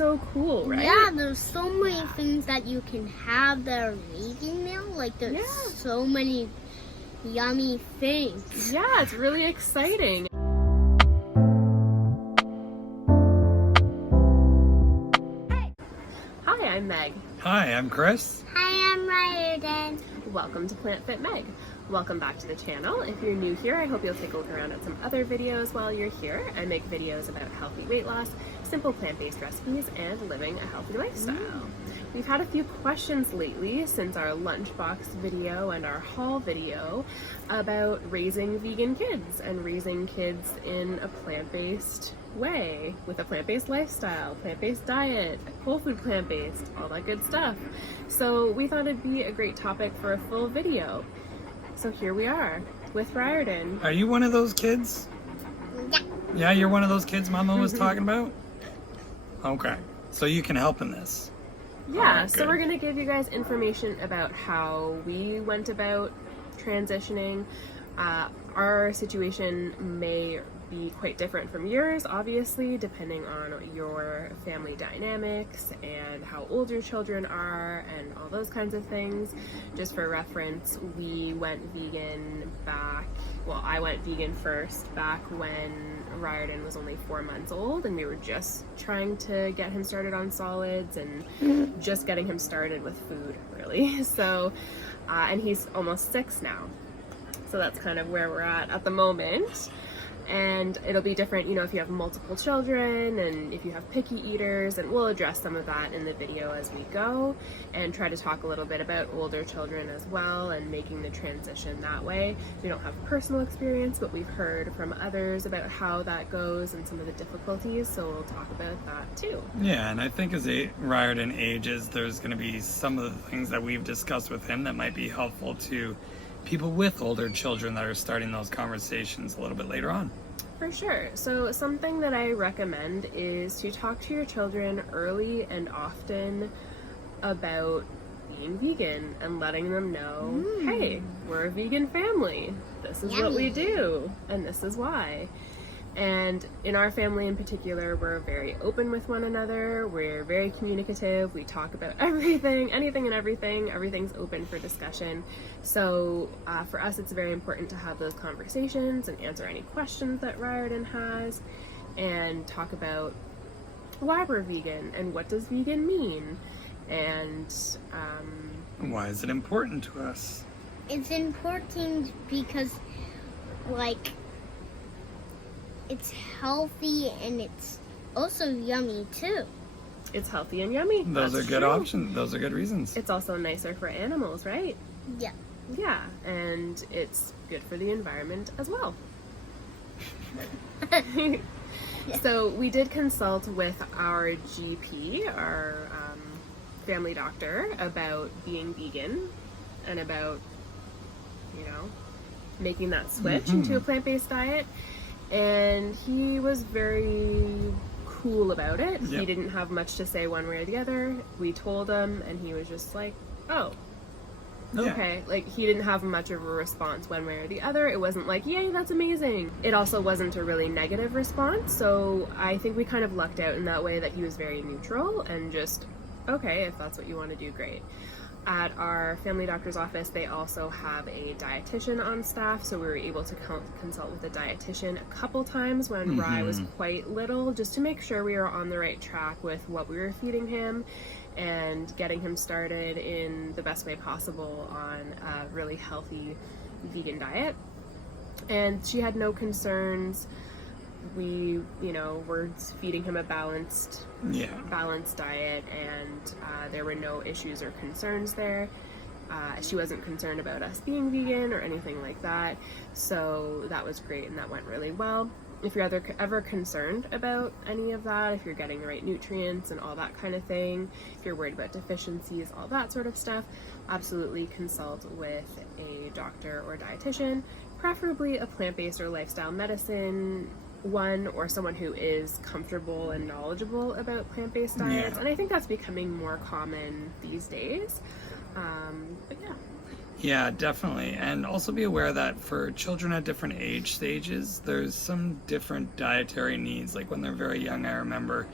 so cool, right? Yeah, there's so many things that you can have that are vegan now. Like, there's so many yummy things. Yeah, it's really exciting. Hi, I'm Meg. Hi, I'm Chris. Hi, I'm Ryden. Welcome to Plant Fit Meg. Welcome back to the channel. If you're new here, I hope you'll take a look around at some other videos while you're here. I make videos about healthy weight loss, simple plant-based recipes, and living a healthy lifestyle. We've had a few questions lately since our lunchbox video and our haul video about raising vegan kids and raising kids in a plant-based way, with a plant-based lifestyle, plant-based diet, whole food plant-based, all that good stuff. So we thought it'd be a great topic for a full video. So here we are with Riordan. Are you one of those kids? Yeah. Yeah, you're one of those kids Mama was talking about? Okay, so you can help in this. Yeah, Right, so good. we're going to give you guys information about how we went about transitioning. Our situation may be quite different from yours, obviously, depending on your family dynamics and how old your children are and all those kinds of things. Just for reference, we went vegan I went vegan first back when Riordan was only 4 months old, and we were just trying to get him started on solids and just getting him started with food, really. So, and he's almost 6 now. So that's kind of where we're at the moment. And it'll be different, you know, if you have multiple children and if you have picky eaters, and we'll address some of that in the video as we go and try to talk a little bit about older children as well and making the transition that way. We don't have personal experience, but we've heard from others about how that goes and some of the difficulties, so we'll talk about that too. Yeah, and I think as Riordan ages, there's going to be some of the things that we've discussed with him that might be helpful to people with older children that are starting those conversations a little bit later on. For sure. So something that I recommend is to talk to your children early and often about being vegan and letting them know, hey, we're a vegan family. This is what we do, and this is why. And in our family in particular, we're very open with one another. We're very communicative. We talk about everything, anything and everything. Everything's open for discussion. So for us, it's very important to have those conversations and answer any questions that Riordan has and talk about why we're vegan and what does vegan mean. And Why is it important to us? It's important because, like, it's healthy and it's also yummy too. it's healthy and yummy. Those That's are good true. options. Those are good reasons. It's also nicer for animals, right? Yeah. Yeah, and it's good for the environment as well. So we did consult with our GP, our family doctor, about being vegan and about, you know, making that switch into a plant-based diet. And he was very cool about it. Yep. He didn't have much to say one way or the other. We told him, and he was just like, oh, okay. Like, he didn't have much of a response one way or the other. It wasn't like, yay, that's amazing. It also wasn't a really negative response. So I think we kind of lucked out in that way that he was very neutral and just, okay, if that's what you want to do, great. At our family doctor's office, they also have a dietitian on staff, so we were able to consult with a dietitian a couple times when Rye was quite little, just to make sure we were on the right track with what we were feeding him and getting him started in the best way possible on a really healthy vegan diet. And she had no concerns. We, you know, were feeding him a balanced diet, and there were no issues or concerns there. She wasn't concerned about us being vegan or anything like that, so that was great and that went really well. If you're ever concerned about any of that, if you're getting the right nutrients and all that kind of thing, if you're worried about deficiencies, all that sort of stuff, absolutely consult with a doctor or dietitian, preferably a plant-based or lifestyle medicine one, or someone who is comfortable and knowledgeable about plant-based diets. And I think that's becoming more common these days. But yeah. Yeah, definitely. And also be aware that for children at different age stages, there's some different dietary needs. Like when they're very young, I remember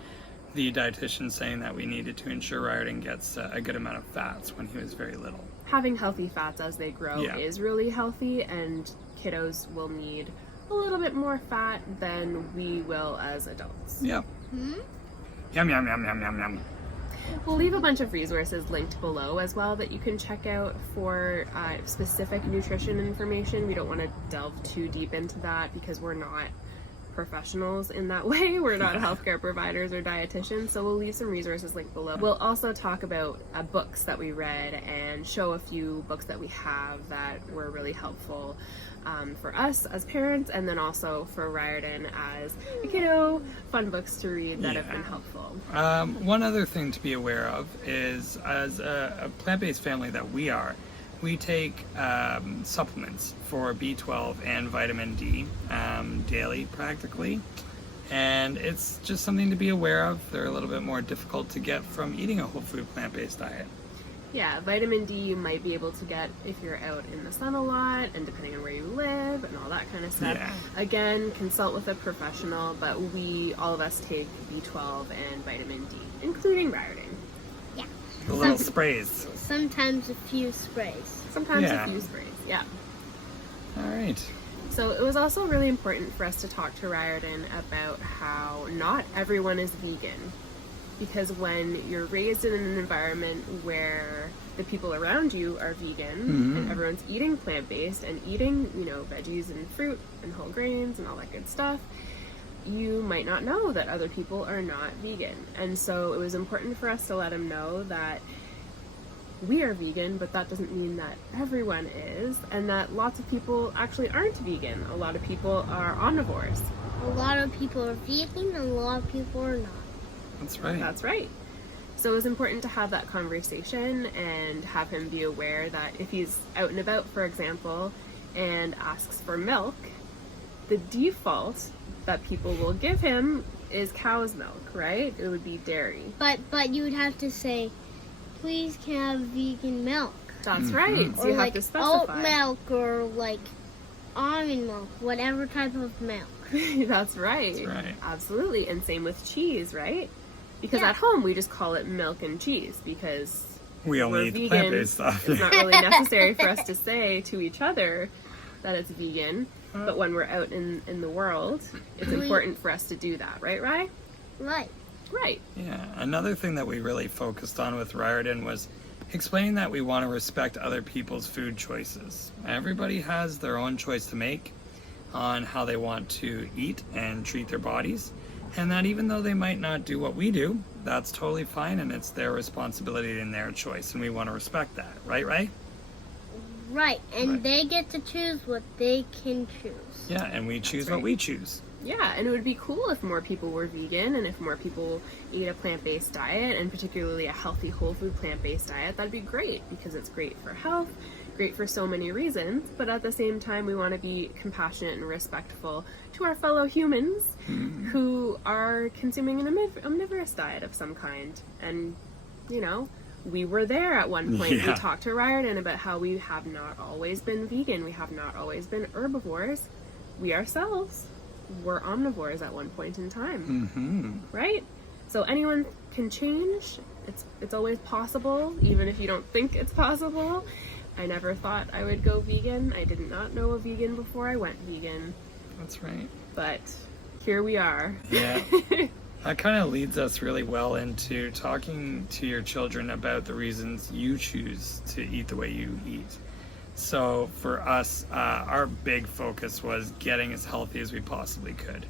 the dietitian saying that we needed to ensure Riordan gets a good amount of fats when he was very little. Having healthy fats as they grow is really healthy, and kiddos will need a little bit more fat than we will as adults. Yep. Yum, yum, yum, yum, yum, yum. We'll leave a bunch of resources linked below as well that you can check out for specific nutrition information. We don't want to delve too deep into that because we're not professionals in that way. We're not healthcare providers or dietitians, so we'll leave some resources linked below. We'll also talk about books that we read and show a few books that we have that were really helpful for us as parents, and then also for Riordan as a kiddo, fun books to read that have been helpful. One other thing to be aware of is, as a plant-based family that we are, we take supplements for B12 and vitamin D daily practically, and it's just something to be aware of. They're a little bit more difficult to get from eating a whole food plant-based diet. Yeah, vitamin D you might be able to get if you're out in the sun a lot and depending on where you live and all that kind of stuff. Yeah. Again, consult with a professional, but all of us take B12 and vitamin D, including Riordan. Yeah. The little sprays. Sometimes a few sprays. Sometimes a few sprays, yeah. All right. So it was also really important for us to talk to Riordan about how not everyone is vegan. Because when you're raised in an environment where the people around you are vegan and everyone's eating plant-based and eating, veggies and fruit and whole grains and all that good stuff, you might not know that other people are not vegan. And so it was important for us to let him know that we are vegan, but that doesn't mean that everyone is, and that lots of people actually aren't vegan. A lot of people are omnivores. A lot of people are vegan and a lot of people are not. That's right. That's right. So it was important to have that conversation and have him be aware that if he's out and about, for example, and asks for milk, the default that people will give him is cow's milk, right? It would be dairy. But you would have to say, please can I have vegan milk? That's right. So Or you like have to specify. oat milk or like almond milk, whatever type of milk. That's right. That's right. Absolutely. And same with cheese, right? Because at home we just call it milk and cheese because we only we're eat the vegan. plant-based stuff. It's not really necessary for us to say to each other that it's vegan. But when we're out in the world, it's important for us to do that, right, Rye? Right. Right. Yeah. Another thing that we really focused on with Riordan was explaining that we want to respect other people's food choices. Everybody has their own choice to make on how they want to eat and treat their bodies, and that even though they might not do what we do, that's totally fine, and it's their responsibility and their choice, and we want to respect that. Right? Right, and Right. they get to choose what they can choose. Yeah, and we choose right. what we choose. Yeah, and it would be cool if more people were vegan and if more people ate a plant-based diet, and particularly a healthy whole food plant-based diet. That'd be great because it's great for health, great for so many reasons, but at the same time we want to be compassionate and respectful to our fellow humans who are consuming an omnivorous diet of some kind. And, we were there at one point. Yeah. We talked to Riordan about how we have not always been vegan. We have not always been herbivores. We ourselves were omnivores at one point in time, right? So anyone can change. It's always possible, even if you don't think it's possible. I never thought I would go vegan. I did not know a vegan before I went vegan, That's right. but here we are. Yeah. That kind of leads us really well into talking to your children about the reasons you choose to eat the way you eat. So for us, our big focus was getting as healthy as we possibly could.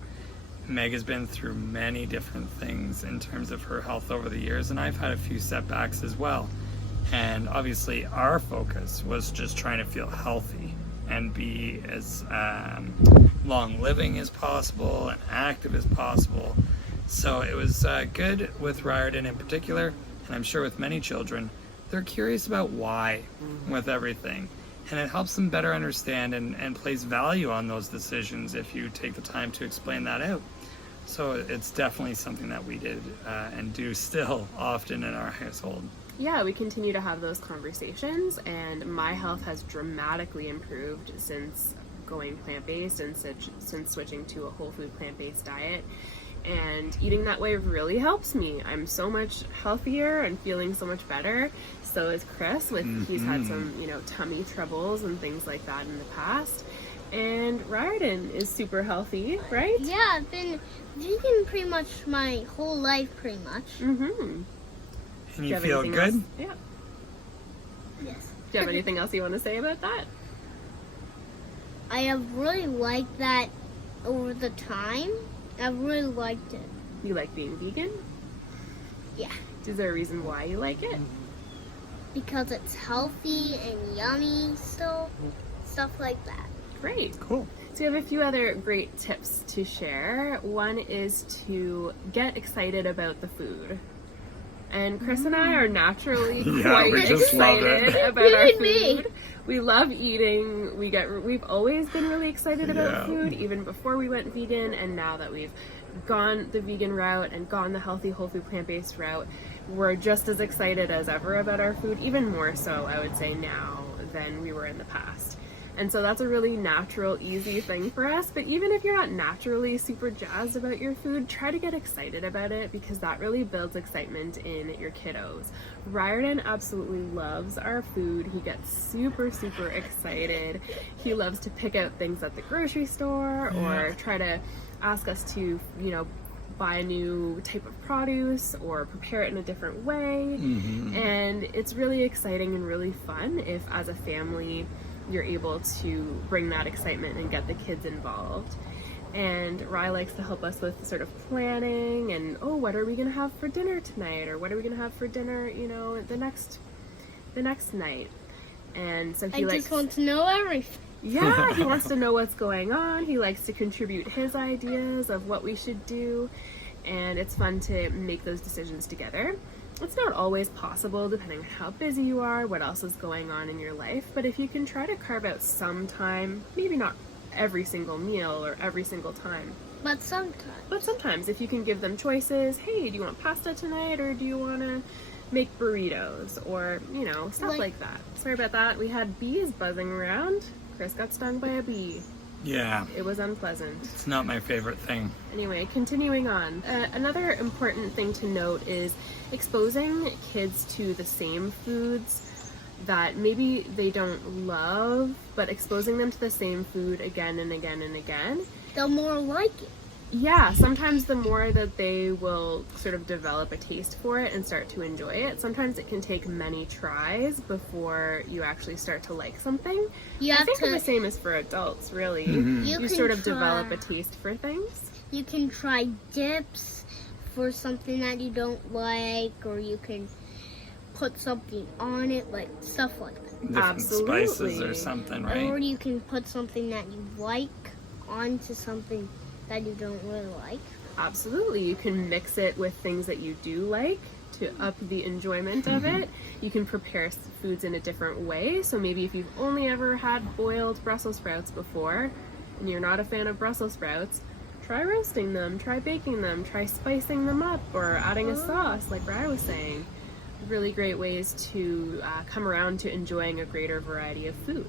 Meg has been through many different things in terms of her health over the years, and I've had a few setbacks as well. And obviously our focus was just trying to feel healthy and be as long living as possible and active as possible. So it was good with Riordan in particular, and I'm sure with many children, they're curious about why with everything. And it helps them better understand and place value on those decisions if you take the time to explain that out. So it's definitely something that we did and do still often in our household. Yeah, we continue to have those conversations, and my health has dramatically improved since going plant-based and since switching to a whole food plant-based diet. And eating that way really helps me. I'm so much healthier and feeling so much better. So is Chris. He's had some, tummy troubles and things like that in the past. And Riordan is super healthy, right? Yeah, I've been vegan pretty much my whole life, pretty much. Mm-hmm. And you feel good? Else? Yeah. Yes. Do you have anything else you want to say about that? I have really liked that over the time. I've really liked it. You like being vegan? Yeah. Is there a reason why you like it? Because it's healthy and yummy still. Stuff like that. Great. Cool. So we have a few other great tips to share. One is to get excited about the food. And Chris and I are naturally quite we just love excited it. about our Even me. food. We love eating. We've always been really excited about food, even before we went vegan, and now that we've gone the vegan route and gone the healthy, whole food, plant-based route, we're just as excited as ever about our food, even more so, I would say, now than we were in the past. And so that's a really natural, easy thing for us. But even if you're not naturally super jazzed about your food, try to get excited about it, because that really builds excitement in your kiddos. Riordan absolutely loves our food. He gets super, super excited. He loves to pick out things at the grocery store or try to ask us to, buy a new type of produce or prepare it in a different way. And it's really exciting and really fun if, as a family, you're able to bring that excitement and get the kids involved. And Rye likes to help us with sort of planning and, what are we gonna have for dinner tonight, or what are we gonna have for dinner, the next night. And so he just want to know everything. Yeah, he wants to know what's going on. He likes to contribute his ideas of what we should do, and it's fun to make those decisions together. It's not always possible, depending on how busy you are, what else is going on in your life, but if you can try to carve out some time, maybe not every single meal or every single time, But sometimes if you can give them choices, hey, do you want pasta tonight, or do you want to make burritos, or, stuff like that. Sorry about that. We had bees buzzing around. Chris got stung by a bee. Yeah. It was unpleasant. It's not my favorite thing. Anyway, continuing on. Another important thing to note is exposing kids to the same foods that maybe they don't love, but exposing them to the same food again and again and again. they'll more like it. Yeah, sometimes the more that they will sort of develop a taste for it and start to enjoy it, sometimes it can take many tries before you actually start to like something. I think the same is for adults, really. You sort of develop a taste for things. You can try dips for something that you don't like, or you can put something on it, like stuff like that. Different spices or something, right? Or you can put something that you like onto something that you don't really like. Absolutely. You can mix it with things that you do like to up the enjoyment of it. You can prepare foods in a different way. So maybe if you've only ever had boiled Brussels sprouts before and you're not a fan of Brussels sprouts, try roasting them, try baking them, try spicing them up, or adding a sauce like Rye was saying. Really great ways to come around to enjoying a greater variety of food.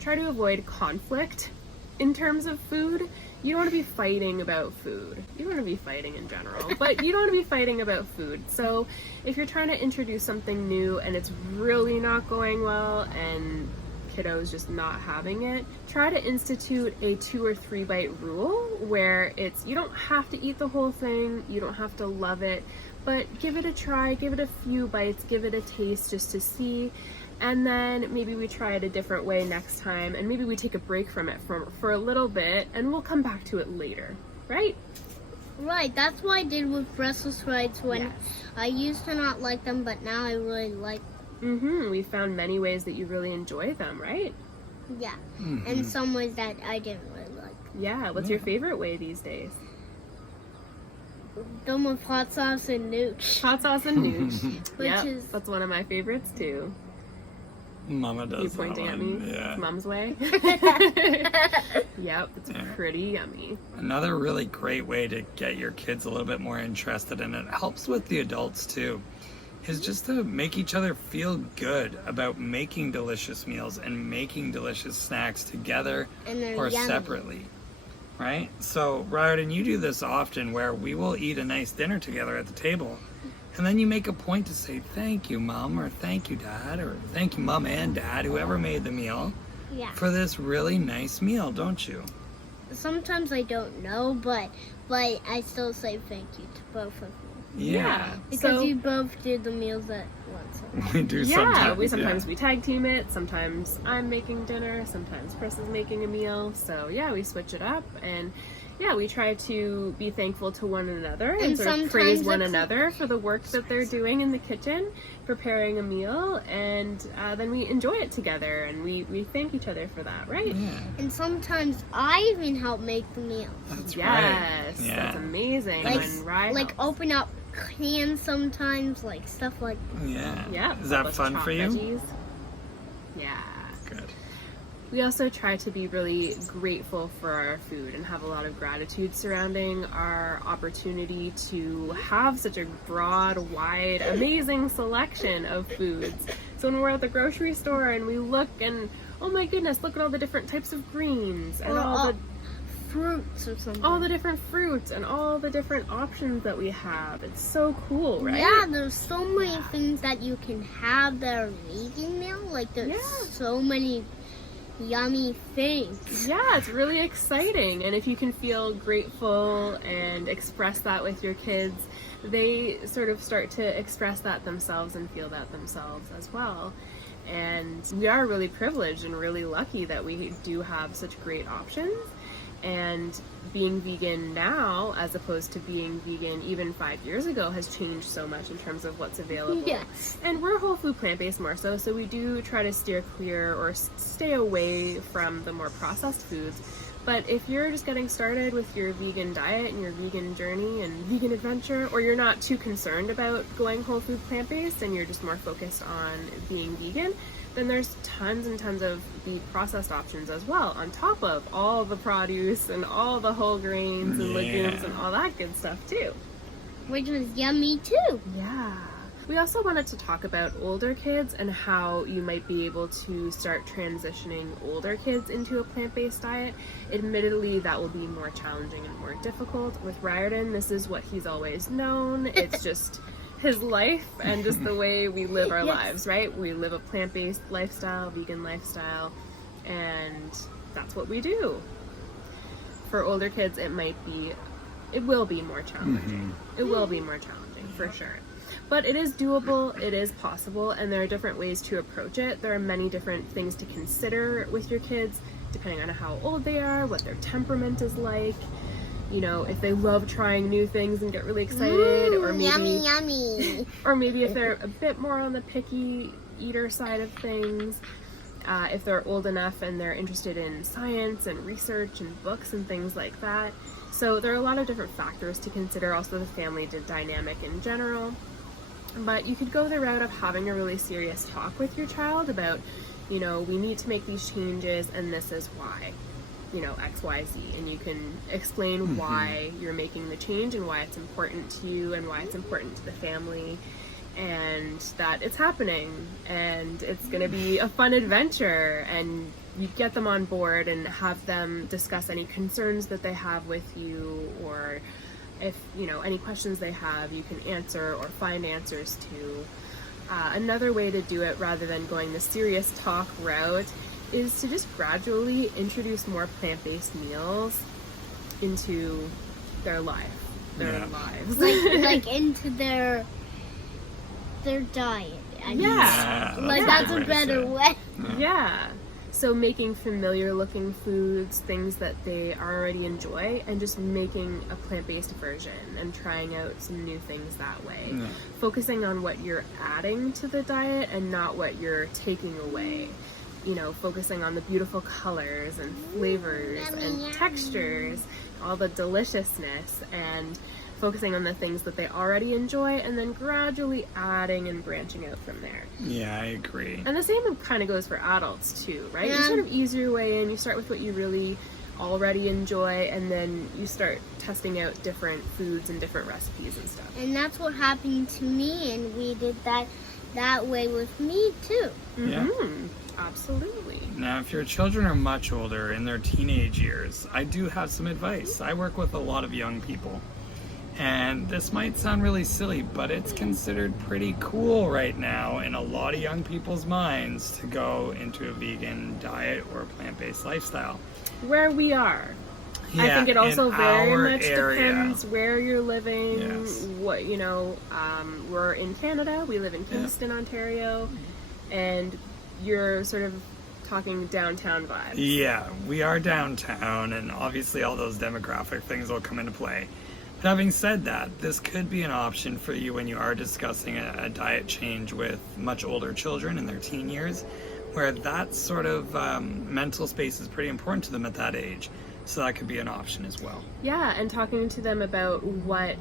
Try to avoid conflict in terms of food. You don't want to be fighting about food. You don't want to be fighting in general, but you don't want to be fighting about food. So if you're trying to introduce something new and it's really not going well and kiddos just not having it, try to institute a 2 or 3 bite rule where it's, you don't have to eat the whole thing, you don't have to love it, but give it a try, give it a few bites, give it a taste just to see. And then maybe we try it a different way next time, and maybe we take a break from it for a little bit, and we'll come back to it later, right? Right, that's what I did with Brussels sprouts when I used to not like them, but now I really like them. We found many ways that you really enjoy them, right? Yeah, and some ways that I didn't really like. Yeah, what's your favorite way these days? Them with hot sauce and nooch. Hot sauce and nooch. Which that's one of my favorites too. Mama does. You pointing that at one. me? Yeah. It's Mom's way. Yep, it's pretty yummy. Another really great way to get your kids a little bit more interested, and it helps with the adults too, is just to make each other feel good about making delicious meals and making delicious snacks together And they're or yummy. separately. right? So, Riordan, you do this often where we will eat a nice dinner together at the table, and then you make a point to say, thank you, Mom, or thank you, Dad, or thank you, Mom and Dad, whoever made the meal, for this really nice meal, don't you? Sometimes I don't know, but I still say thank you to both of you. Yeah. Because you both do the meals at once. We do sometimes. We tag team it. Sometimes I'm making dinner. Sometimes Chris is making a meal. So yeah, we switch it up, and yeah, we try to be thankful to one another and sort of praise one another for the work that they're doing in the kitchen, preparing a meal, and then we enjoy it together, and we thank each other for that, right? Yeah. And sometimes I even help make the meals. That's yes, right. Yeah. That's amazing. Like open up cans sometimes, like stuff like that. Yeah. Is that fun for you? Veggies. Yeah. Good. We also try to be really grateful for our food and have a lot of gratitude surrounding our opportunity to have such a broad, wide, amazing selection of foods. So when we're at the grocery store and we look and, oh my goodness, look at all the different types of greens and all the fruits or something. All the different fruits and all the different options that we have. It's so cool, right? Yeah, there's so many things that you can have that are vegan now. Like there's so many yummy things. Yeah, it's really exciting. And if you can feel grateful and express that with your kids, they sort of start to express that themselves and feel that themselves as well. And we are really privileged and really lucky that we do have such great options. And being vegan now, as opposed to being vegan even 5 years ago, has changed so much in terms of what's available. Yes. And we're whole food plant-based more so we do try to steer clear or stay away from the more processed foods. But if you're just getting started with your vegan diet and your vegan journey and vegan adventure, or you're not too concerned about going whole food plant-based and you're just more focused on being vegan, then there's tons and tons of the processed options as well, on top of all the produce and all the whole grains and legumes and all that good stuff too. Which was yummy too. Yeah. We also wanted to talk about older kids and how you might be able to start transitioning older kids into a plant-based diet. Admittedly, that will be more challenging and more difficult. With Riordan, this is what he's always known. It's just his life and just the way we live our lives, right? We live a plant-based lifestyle, vegan lifestyle, and that's what we do. For older kids, it will be more challenging. It will be more challenging, for sure. But it is doable, it is possible, and there are different ways to approach it. There are many different things to consider with your kids, depending on how old they are, what their temperament is like. You know, if they love trying new things and get really excited, or maybe yummy. or maybe if they're a bit more on the picky eater side of things, if they're old enough and they're interested in science and research and books and things like that. So there are a lot of different factors to consider, also the family dynamic in general. But you could go the route of having a really serious talk with your child about, you know, we need to make these changes and this is why. You know, X, Y, Z, and you can explain why you're making the change and why it's important to you and why it's important to the family, and that it's happening and it's going to be a fun adventure, and you get them on board and have them discuss any concerns that they have with you, or if, you know, any questions they have, you can answer or find answers to. Another way to do it, rather than going the serious talk route, is to just gradually introduce more plant-based meals into their lives. like into their diet. That's a better way. Yeah. So making familiar looking foods, things that they already enjoy, and just making a plant-based version and trying out some new things that way. Focusing on what you're adding to the diet and not what you're taking away. You know, focusing on the beautiful colors and flavors and textures, all the deliciousness, and focusing on the things that they already enjoy, and then gradually adding and branching out from there. Yeah, I agree. And the same kind of goes for adults too, right? You sort of ease your way in, you start with what you really already enjoy, and then you start testing out different foods and different recipes and stuff. And that's what happened to me, and we did that way with me too. Yeah. Absolutely. Now, if your children are much older, in their teenage years, I do have some advice. I work with a lot of young people. And this might sound really silly, but it's considered pretty cool right now in a lot of young people's minds to go into a vegan diet or a plant-based lifestyle. Where we are. Yeah, I think it also in very our much area. depends where you're living. Yes. What, you know, we're in Canada. We live in Kingston, Ontario. And you're sort of talking downtown vibes. Yeah, we are downtown, and obviously all those demographic things will come into play. But having said that, this could be an option for you when you are discussing a diet change with much older children in their teen years, where that sort of mental space is pretty important to them at that age. So that could be an option as well. Yeah, and talking to them about what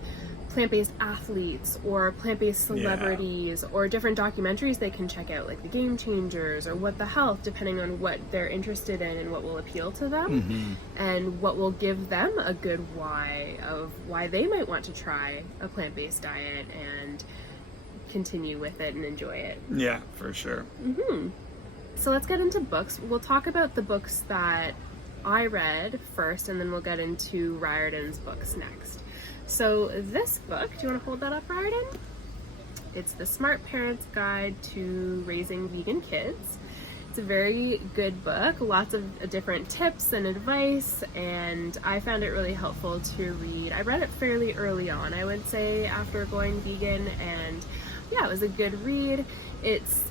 plant-based athletes or plant-based celebrities or different documentaries they can check out, like the Game Changers or What the Health, depending on what they're interested in and what will appeal to them, and what will give them a good why of why they might want to try a plant-based diet and continue with it and enjoy it. Yeah, for sure. So let's get into books. We'll talk about the books that I read first, and then we'll get into Riordan's books next. So this book, do you want to hold that up, Riordan? It's The Smart Parent's Guide to Raising Vegan Kids. It's a very good book, lots of different tips and advice, and I found it really helpful to read. I read it fairly early on, I would say, after going vegan, and yeah, it was a good read. It's,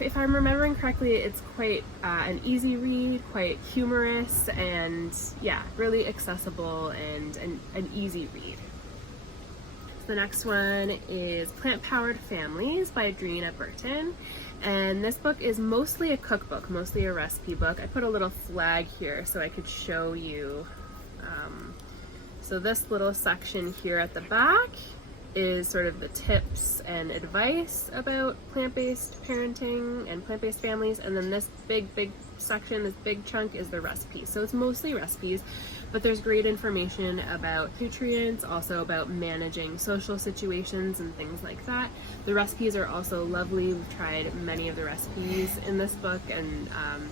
if I'm remembering correctly, it's quite an easy read, quite humorous, and yeah, really accessible and an easy read. The next one is Plant Powered Families by Drina Burton. And this book is mostly a cookbook, mostly a recipe book. I put a little flag here so I could show you. So this little section here at the back is sort of the tips and advice about plant-based parenting and plant-based families, and then this big section, this big chunk, is the recipes. So it's mostly recipes, but there's great information about nutrients, also about managing social situations and things like that. The recipes are also lovely. We've tried many of the recipes in this book, and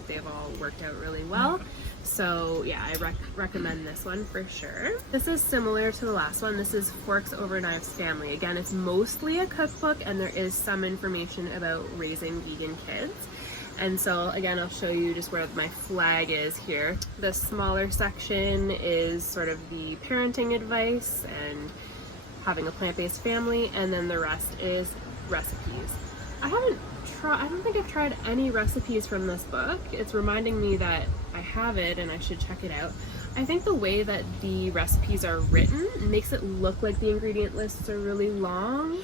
they've all worked out really well. So yeah, I recommend this one for sure. This is similar to the last one. This is Forks Over Knives Family. Again, it's mostly a cookbook, and there is some information about raising vegan kids. And so again, I'll show you just where my flag is here. The smaller section is sort of the parenting advice and having a plant-based family, and then the rest is recipes. I don't think I've tried any recipes from this book. It's reminding me that I have it and I should check it out. I think the way that the recipes are written makes it look like the ingredient lists are really long,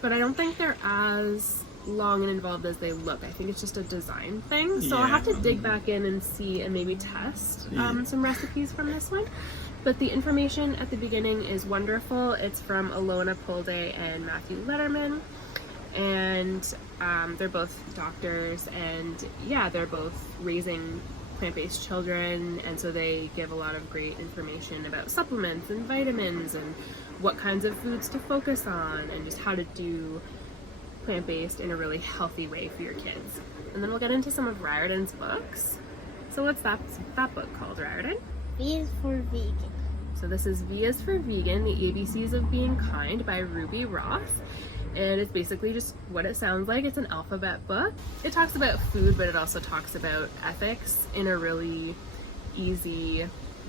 but I don't think they're as long and involved as they look. I think it's just a design thing. So I'll have to dig back in and see and maybe test some recipes from this one. But the information at the beginning is wonderful. It's from Alona Polday and Matthew Letterman. And they're both doctors, and yeah, they're both raising plant-based children, and so they give a lot of great information about supplements and vitamins and what kinds of foods to focus on and just how to do plant-based in a really healthy way for your kids. And then we'll get into some of Riordan's books. So what's that book called, Riordan? V is for Vegan. So this is V is for Vegan, the ABCs of Being Kind by Ruby Roth. And it's basically just what it sounds like. It's an alphabet book. It talks about food, but it also talks about ethics in a really easy,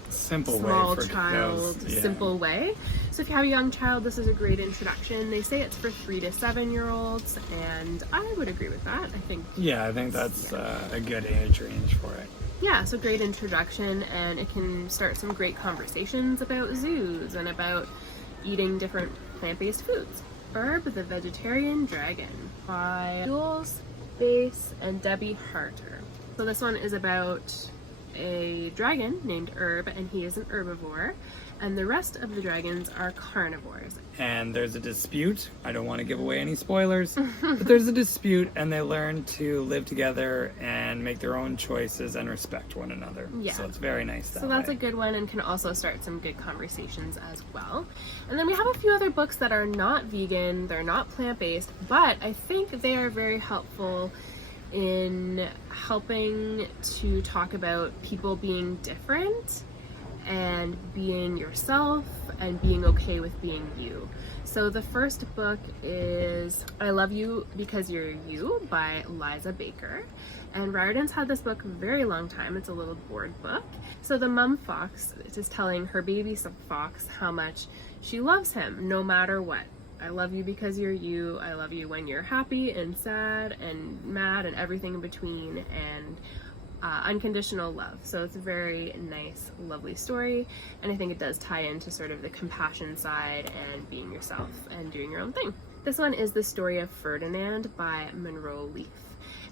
Simple small way for child, kiddos. Yeah. simple way. So if you have a young child, this is a great introduction. They say it's for 3 to 7-year-olds, and I would agree with that. I think that's a good age range for it. Yeah, so great introduction, and it can start some great conversations about zoos and about eating different plant-based foods. Herb the Vegetarian Dragon by Jules Bass and Debbie Harter. So this one is about a dragon named Herb, and he is an herbivore, and the rest of the dragons are carnivores. And there's a dispute. I don't want to give away any spoilers, but there's a dispute, and they learn to live together and make their own choices and respect one another. Yeah. So it's very nice that So that's way. a good one, and can also start some good conversations as well. And then we have a few other books that are not vegan, they're not plant-based, but I think they are very helpful in helping to talk about people being different and being yourself and being okay with being you. So the first book is I Love You Because You're You by Liza Baker. And Riordan's had this book a very long time. It's a little board book. So the mom fox is telling her baby fox how much she loves him no matter what. I love you because you're you. I love you when you're happy and sad and mad and everything in between, and unconditional love. So it's a very nice, lovely story, and I think it does tie into sort of the compassion side and being yourself and doing your own thing. This one is The Story of Ferdinand by Monroe Leaf.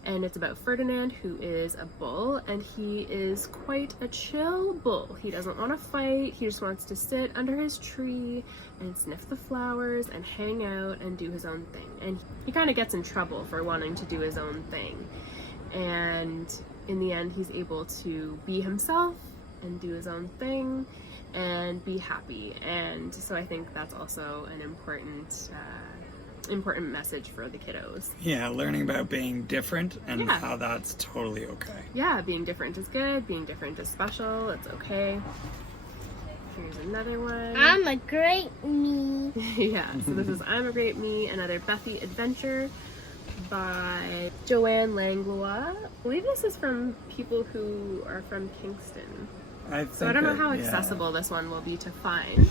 And it's about Ferdinand, who is a bull, and he is quite a chill bull. He doesn't want to fight, he just wants to sit under his tree and sniff the flowers and hang out and do his own thing. And he kind of gets in trouble for wanting to do his own thing. And in the end, he's able to be himself and do his own thing and be happy. And so I think that's also an important message for the kiddos. Yeah, learning about being different and how that's totally okay. Yeah, being different is good, being different is special, it's okay. Here's another one. I'm a great me. Yeah, so this is I'm a Great Me, another Bethy adventure by Joanne Langlois. I believe this is from people who are from Kingston. So I don't know how accessible this one will be to find.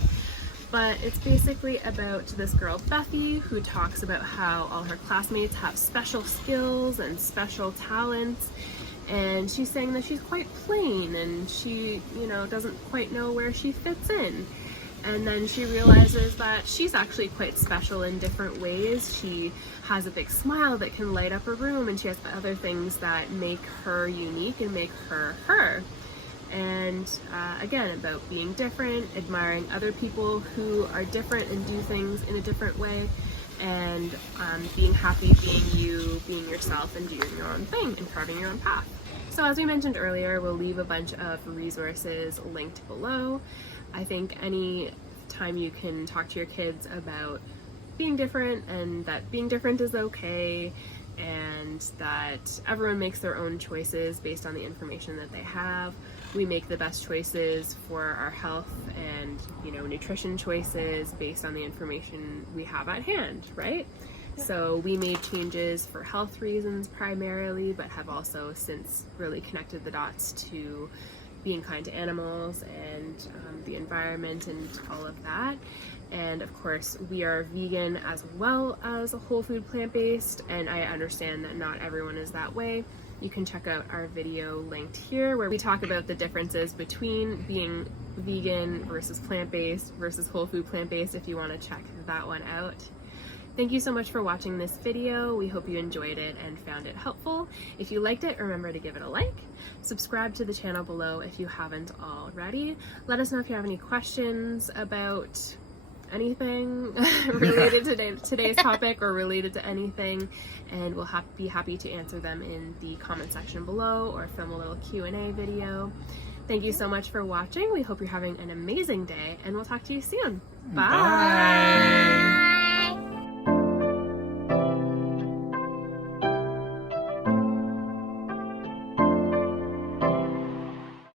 But it's basically about this girl, Bethy, who talks about how all her classmates have special skills and special talents. And she's saying that she's quite plain and she, doesn't quite know where she fits in. And then she realizes that she's actually quite special in different ways. She has a big smile that can light up a room, and she has other things that make her unique and make her her. And again, about being different, admiring other people who are different and do things in a different way, and being happy being you, being yourself, and doing your own thing and carving your own path. So as we mentioned earlier, we'll leave a bunch of resources linked below. I think any time you can talk to your kids about being different and that being different is okay, and that everyone makes their own choices based on the information that they have. We make the best choices for our health and, nutrition choices based on the information we have at hand, right? So we made changes for health reasons primarily, but have also since really connected the dots to being kind to animals and the environment and all of that. And of course, we are vegan as well as a whole food plant-based, and I understand that not everyone is that way. You can check out our video linked here where we talk about the differences between being vegan versus plant-based versus whole food plant-based if you want to check that one out. Thank you so much for watching this video. We hope you enjoyed it and found it helpful. If you liked it, remember to give it a like. Subscribe to the channel below if you haven't already. Let us know if you have any questions about anything related to today's topic or related to anything, and we'll be happy to answer them in the comment section below or film a little Q&A video. Thank you so much for watching. We hope you're having an amazing day, and we'll talk to you soon. Bye.